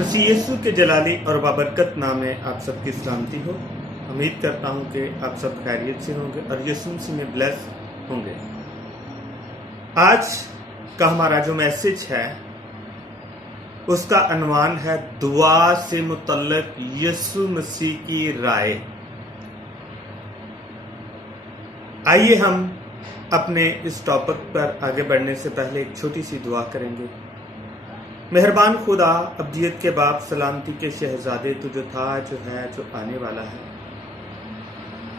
मसीह यीशु के जलाली और बाबरकत नाम में आप सबकी सलामती हो। उम्मीद करता हूं कि आप सब खैरियत से होंगे और यीशु मसीह में ब्लेस होंगे। आज का हमारा जो मैसेज है उसका अनवान है दुआ से मुतल्लिक यीशु मसीह की राय। आइए हम अपने इस टॉपिक पर आगे बढ़ने से पहले एक छोटी सी दुआ करेंगे। मेहरबान खुदा, अब्दियत के बाप, सलामती के शहजादे, तू जो था, जो है, जो आने वाला है।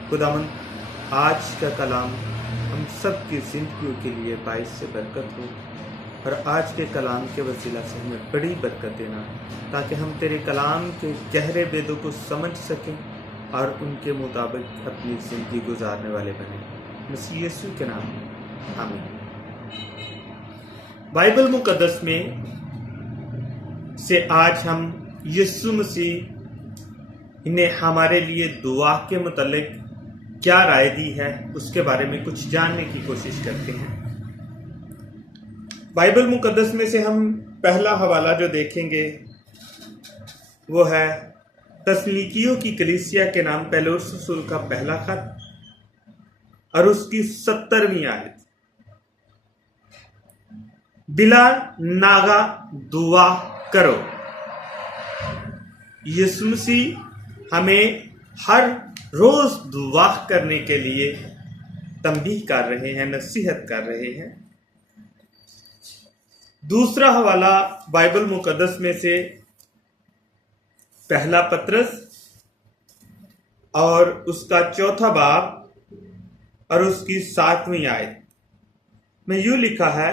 खुदावन, आज का कलाम हम सब की जिंदगियों के लिए बाइस से बरकत हो और आज के कलाम के वसीला से हमें बड़ी बरकत देना, ताकि हम तेरे कलाम के गहरे वेदों को समझ सकें और उनके मुताबिक अपनी जिंदगी गुजारने वाले बने। मसीह यीशु के नाम में आमीन। बाइबल मुकद्दस में से आज हम यीशु मसीह ने हमारे लिए दुआ के मुतालिक क्या राय दी है उसके बारे में कुछ जानने की कोशिश करते हैं। बाइबल मुकद्दस में से हम पहला हवाला जो देखेंगे वो है तस्नीकियों की कलीसिया के नाम पौलुस रसूल का पहला खत और उसकी 70वीं आयत। बिला नागा दुआ करो। यीशु मसीह हमें हर रोज दुआ करने के लिए तंबीह कर रहे हैं, नसीहत कर रहे हैं। दूसरा हवाला बाइबल मुकद्दस में से पहला पत्रस और उसका चौथा बाब और उसकी 7वीं आयत में यूं लिखा है,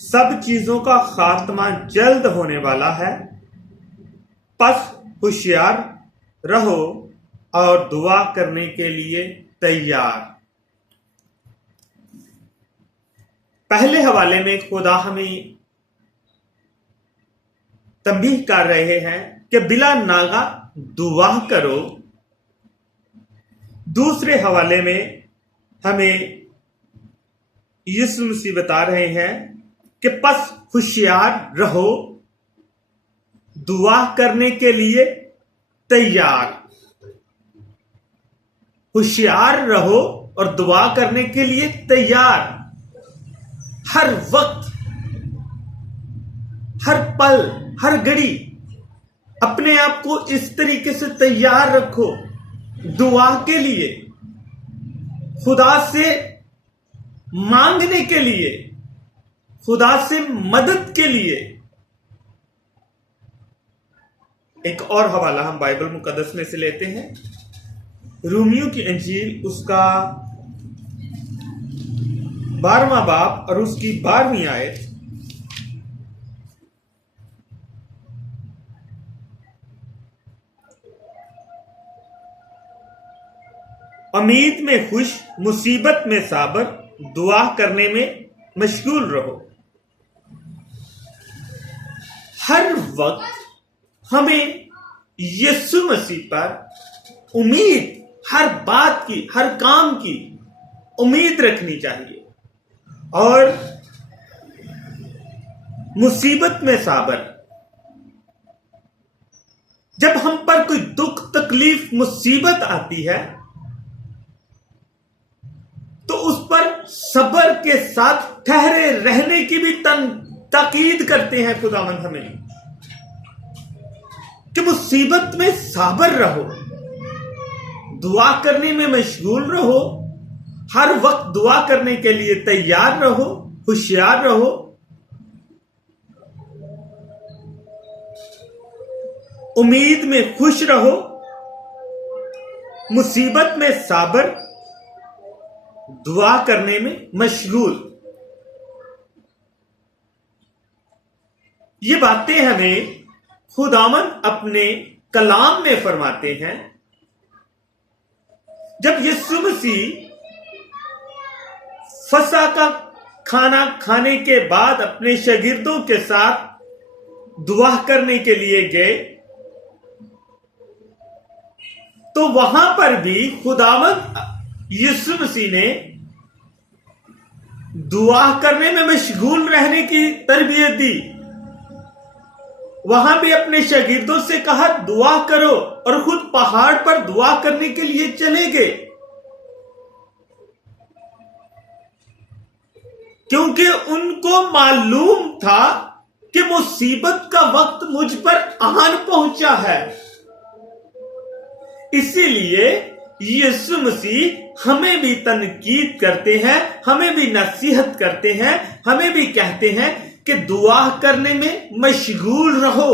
सब चीजों का खात्मा जल्द होने वाला है, बस होशियार रहो और दुआ करने के लिए तैयार। पहले हवाले में खुदा हमें तंबीह कर रहे हैं कि बिला नागा दुआ करो। दूसरे हवाले में हमें यीशु मसीह बता रहे हैं कि बस होशियार रहो, दुआ करने के लिए तैयार। होशियार रहो और दुआ करने के लिए तैयार। हर वक्त, हर पल, हर घड़ी अपने आप को इस तरीके से तैयार रखो दुआ के लिए, खुदा से मांगने के लिए, खुदा से मदद के लिए। एक और हवाला हम बाइबल मुकद्दस में से लेते हैं, रोमियो की अंजील उसका 12वां बाब और उसकी 12वीं आयत। उम्मीद में खुश, मुसीबत में साबर, दुआ करने में मशगूल रहो। हर वक्त हमें यीशु मसीह पर उम्मीद, हर बात की, हर काम की उम्मीद रखनी चाहिए और मुसीबत में साबर। जब हम पर कोई दुख, तकलीफ, मुसीबत आती है तो उस पर सब्र के साथ ठहरे रहने की भी ताकीद करते हैं खुदावंद हमें कि मुसीबत में साबर रहो, दुआ करने में मशगूल रहो, हर वक्त दुआ करने के लिए तैयार रहो, होशियार रहो। उम्मीद में खुश रहो, मुसीबत में साबर, दुआ करने में मशगूल। ये बातें हमें खुदावन अपने कलाम में फरमाते हैं। जब यीशु मसीह फसह का खाना खाने के बाद अपने शागिर्दों के साथ दुआ करने के लिए गए तो वहां पर भी खुदावन यीशु मसीह ने दुआ करने में मशगूल रहने की तरबियत दी। वहां भी अपने शागिर्दों से कहा दुआ करो, और खुद पहाड़ पर दुआ करने के लिए चले गए, क्योंकि उनको मालूम था कि मुसीबत का वक्त मुझ पर आन पहुंचा है। इसीलिए यीशु मसीह हमें भी तनकीद करते हैं, हमें भी नसीहत करते हैं, हमें भी कहते हैं कि दुआ करने में मशगूल रहो।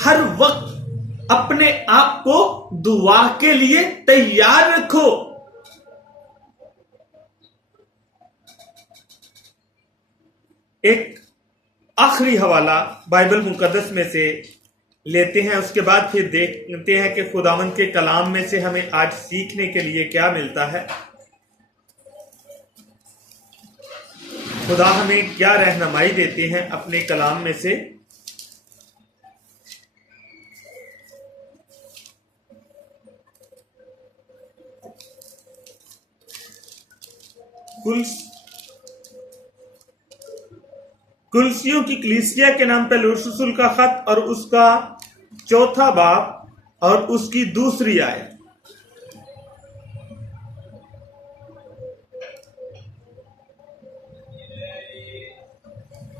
हर वक्त अपने आप को दुआ के लिए तैयार रखो। एक आखिरी हवाला बाइबल मुकद्दस में से लेते हैं, उसके बाद फिर देखते हैं कि खुदावंद के कलाम में से हमें आज सीखने के लिए क्या मिलता है, खुदा हमें क्या रहनुमाई देते हैं अपने कलाम में से। कुलसियों की कलीसिया के नाम पर लूस रसूल का खत और उसका 4 बाब और उसकी 2 आयत।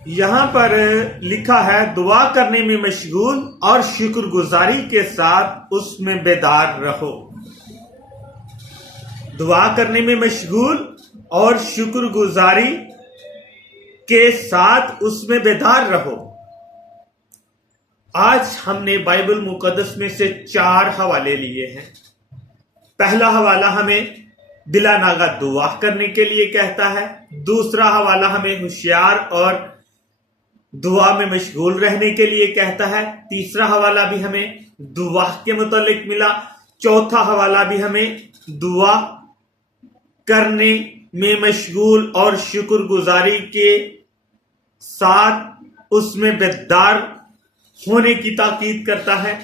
यहां पर लिखा है, दुआ करने में मशगूल और शुक्रगुजारी के साथ उसमें बेदार रहो। दुआ करने में मशगूल और शुक्रगुजारी के साथ उसमें बेदार रहो। आज हमने बाइबल मुकद्दस में से 4 हवाले लिए हैं। पहला हवाला हमें दिला नागा दुआ करने के लिए कहता है, दूसरा हवाला हमें होशियार और दुआ में मशगूल रहने के लिए कहता है, तीसरा हवाला भी हमें दुआ के मुतालिक मिला, चौथा हवाला भी हमें दुआ करने में मशगूल और शुक्रगुजारी के साथ उसमें बेदार होने की ताकीद करता है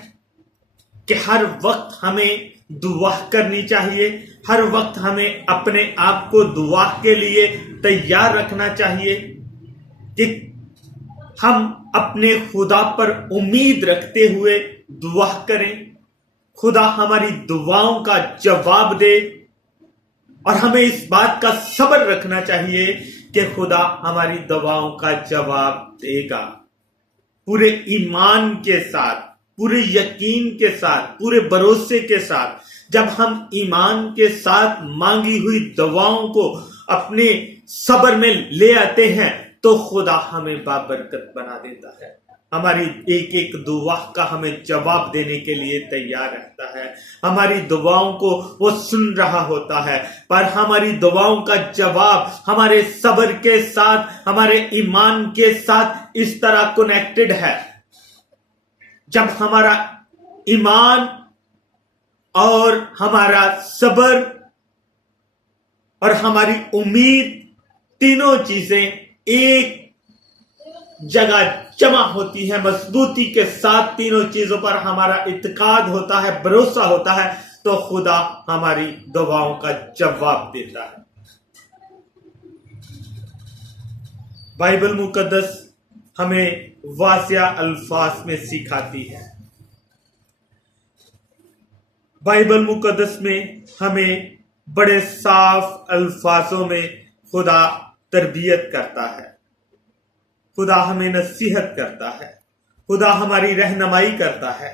कि हर वक्त हमें दुआ करनी चाहिए, हर वक्त हमें अपने आप को दुआ के लिए तैयार रखना चाहिए कि हम अपने खुदा पर उम्मीद रखते हुए दुआ करें, खुदा हमारी दुआओं का जवाब दे, और हमें इस बात का सब्र रखना चाहिए कि खुदा हमारी दुआओं का जवाब देगा। पूरे ईमान के साथ, पूरे यकीन के साथ, पूरे भरोसे के साथ जब हम ईमान के साथ मांगी हुई दुआओं को अपने सब्र में ले आते हैं तो खुदा हमें बाबरकत बना देता है। हमारी एक एक दुआ का हमें जवाब देने के लिए तैयार रहता है। हमारी दुआओं को वो सुन रहा होता है, पर हमारी दुआओं का जवाब हमारे सब्र के साथ, हमारे ईमान के साथ इस तरह कनेक्टेड है। जब हमारा ईमान और हमारा सब्र और हमारी उम्मीद तीनों चीजें एक जगह जमा होती है, मजबूती के साथ तीनों चीजों पर हमारा इत्काद होता है, भरोसा होता है, तो खुदा हमारी दुआओं का जवाब देता है। बाइबल मुकद्दस हमें वासिया अल्फाज में सिखाती है। बाइबल मुकद्दस में हमें बड़े साफ अल्फाजों में खुदा तरबियत करता है, खुदा हमें नसीहत करता है, खुदा हमारी रहनुमाई करता है,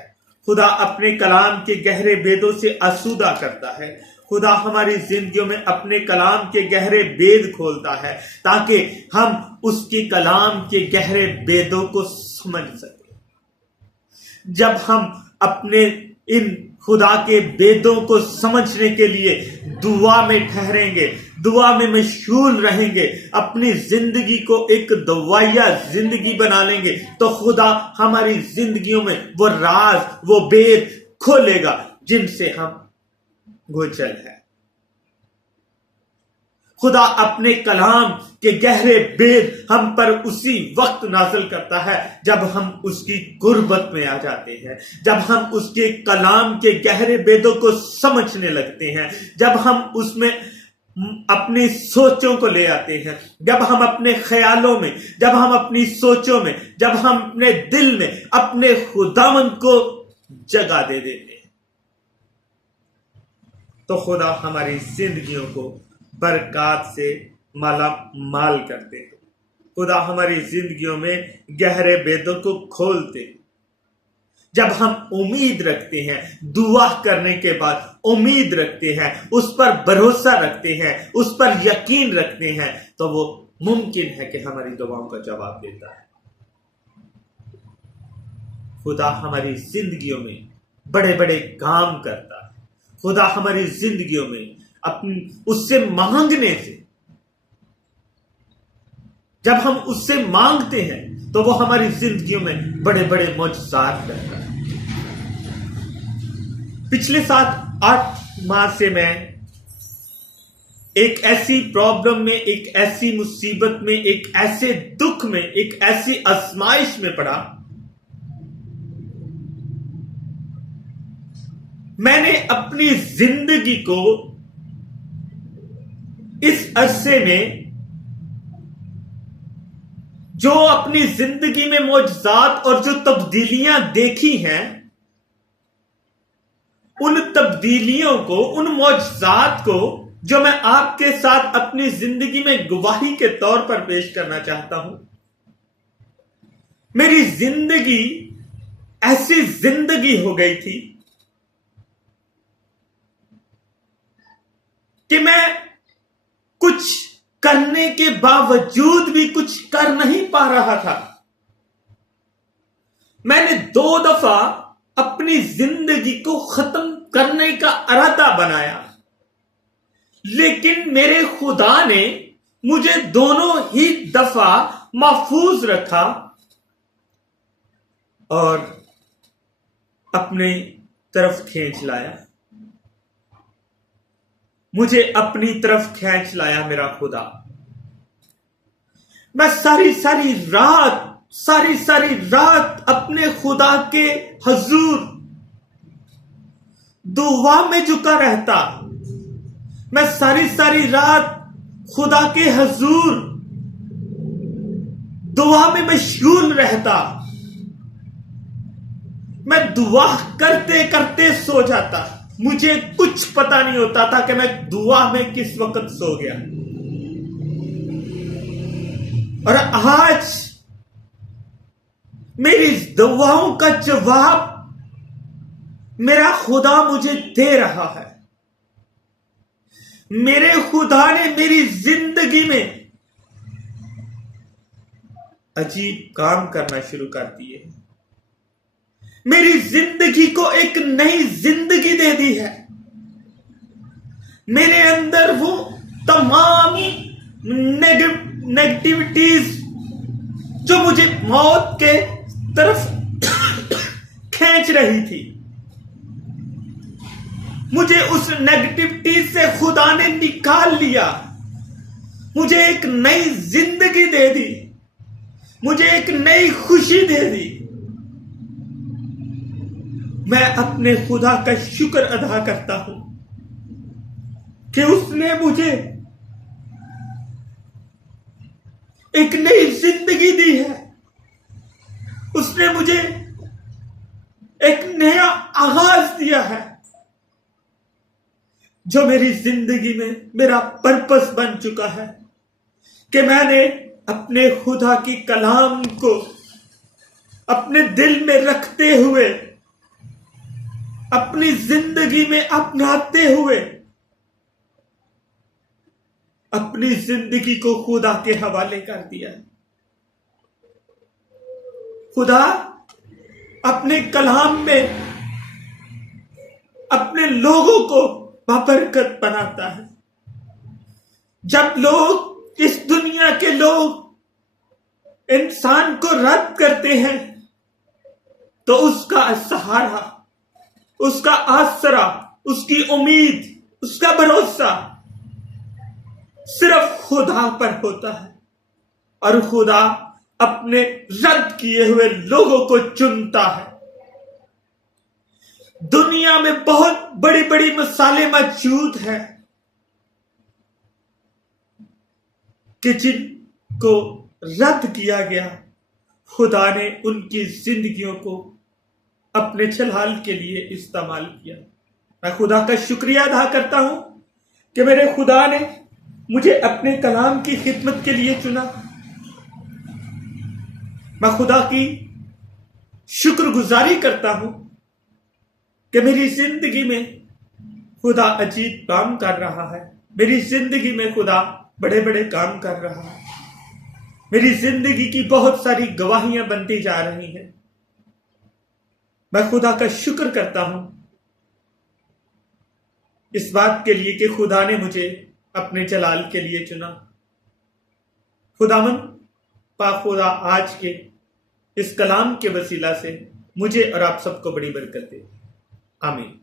खुदा अपने कलाम के गहरे भेदों से आसूदा करता है, खुदा हमारी जिंदगियों में अपने कलाम के गहरे भेद खोलता है ताकि हम उसके कलाम के गहरे भेदों को समझ सकें। जब हम अपने इन खुदा के भेदों को समझने के लिए दुआ में ठहरेंगे, दुआ में मशगूल रहेंगे, अपनी जिंदगी को एक दवाइया जिंदगी बना लेंगे, तो खुदा हमारी जिंदगियों में वो राज, वो भेद खोलेगा जिनसे हम गोचर है। खुदा अपने कलाम के गहरे भेद हम पर उसी वक्त नाज़िल करता है जब हम उसकी गुर्बत में आ जाते हैं, जब हम उसके कलाम के गहरे भेदों को समझने लगते हैं, जब हम उसमें अपनी सोचों को ले आते हैं, जब हम अपने ख्यालों में, जब हम अपनी सोचों में, जब हम अपने दिल में अपने खुदावंद को जगह दे देते हैं, तो खुदा हमारी जिंदगियों को बरकत से माला माल करते हैं। खुदा हमारी जिंदगियों में गहरे भेदों को खोलते हैं। जब हम उम्मीद रखते हैं, दुआ करने के बाद उम्मीद रखते हैं, उस पर भरोसा रखते हैं, उस पर यकीन रखते हैं, तो वो मुमकिन है कि हमारी दुआओं का जवाब देता है। खुदा हमारी जिंदगियों में बड़े बड़े काम करता है। खुदा हमारी जिंदगियों में अपनी उससे मांगने से, जब हम उससे मांगते हैं तो वो हमारी जिंदगियों में बड़े बड़े मौजज़ात करता है। पिछले 7-8 माह से मैं एक ऐसी प्रॉब्लम में, एक ऐसी मुसीबत में, एक ऐसे दुख में, एक ऐसी आजमाइश में पड़ा। मैंने अपनी जिंदगी को इस अरसे में जो अपनी जिंदगी में मौजज़ात और जो तब्दीलियां देखी हैं, उन तब्दीलियों को, उन मौजज़ात को जो मैं आपके साथ अपनी जिंदगी में गवाही के तौर पर पेश करना चाहता हूं। मेरी जिंदगी ऐसी जिंदगी हो गई थी कि मैं कुछ करने के बावजूद भी कुछ कर नहीं पा रहा था। मैंने 2 दफा अपनी जिंदगी को खत्म करने का इरादा बनाया, लेकिन मेरे खुदा ने मुझे दोनों ही दफा महफूज रखा और अपनी तरफ खींच लाया। मुझे अपनी तरफ खींच लाया मेरा खुदा। मैं सारी सारी रात अपने खुदा के हजूर दुआ में झुका रहता। मैं सारी रात खुदा के हजूर दुआ में मशगूल रहता। मैं दुआ करते करते सो जाता। मुझे कुछ पता नहीं होता था कि मैं दुआ में किस वक्त सो गया। और आज मेरी दुआओं का जवाब मेरा खुदा मुझे दे रहा है। मेरे खुदा ने मेरी जिंदगी में अजीब काम करना शुरू कर दिए। मेरी जिंदगी को एक नई जिंदगी दे दी है। मेरे अंदर वो तमाम नेगेटिविटीज जो मुझे मौत के तरफ खींच रही थी, मुझे उस नेगेटिविटी से खुदा ने निकाल लिया। मुझे एक नई जिंदगी दे दी। मुझे एक नई खुशी दे दी। मैं अपने खुदा का शुक्र अदा करता हूं कि उसने मुझे एक नई जिंदगी दी है। उसने मुझे एक नया आगाज दिया है जो मेरी जिंदगी में मेरा पर्पस बन चुका है कि मैंने अपने खुदा की कलाम को अपने दिल में रखते हुए, अपनी जिंदगी में अपनाते हुए, अपनी जिंदगी को खुदा के हवाले कर दिया। खुदा अपने कलाम में अपने लोगों को बाबरकत बनाता है। जब लोग, इस दुनिया के लोग इंसान को रद्द करते हैं, तो उसका सहारा, उसका आसरा, उसकी उम्मीद, उसका भरोसा सिर्फ खुदा पर होता है। और खुदा अपने रद्द किए हुए लोगों को चुनता है। दुनिया में बहुत बड़ी बड़ी मिसालें मौजूद हैं कि जिनको रद्द किया गया, खुदा ने उनकी जिंदगियों को अपने जलाल के लिए इस्तेमाल किया। मैं खुदा का शुक्रिया अदा करता हूं कि मेरे खुदा ने मुझे अपने कलाम की खिदमत के लिए चुना। मैं खुदा की शुक्रगुजारी करता हूं कि मेरी जिंदगी में खुदा अजीब काम कर रहा है। मेरी जिंदगी में खुदा बड़े बड़े काम कर रहा है। मेरी जिंदगी की बहुत सारी गवाहियां बनती जा रही हैं। मैं खुदा का शुक्र करता हूं इस बात के लिए कि खुदा ने मुझे अपने जलाल के लिए चुना। खुदावन पाक खुदा आज के इस कलाम के वसीला से मुझे और आप सबको बड़ी बरकत दे। आमीन।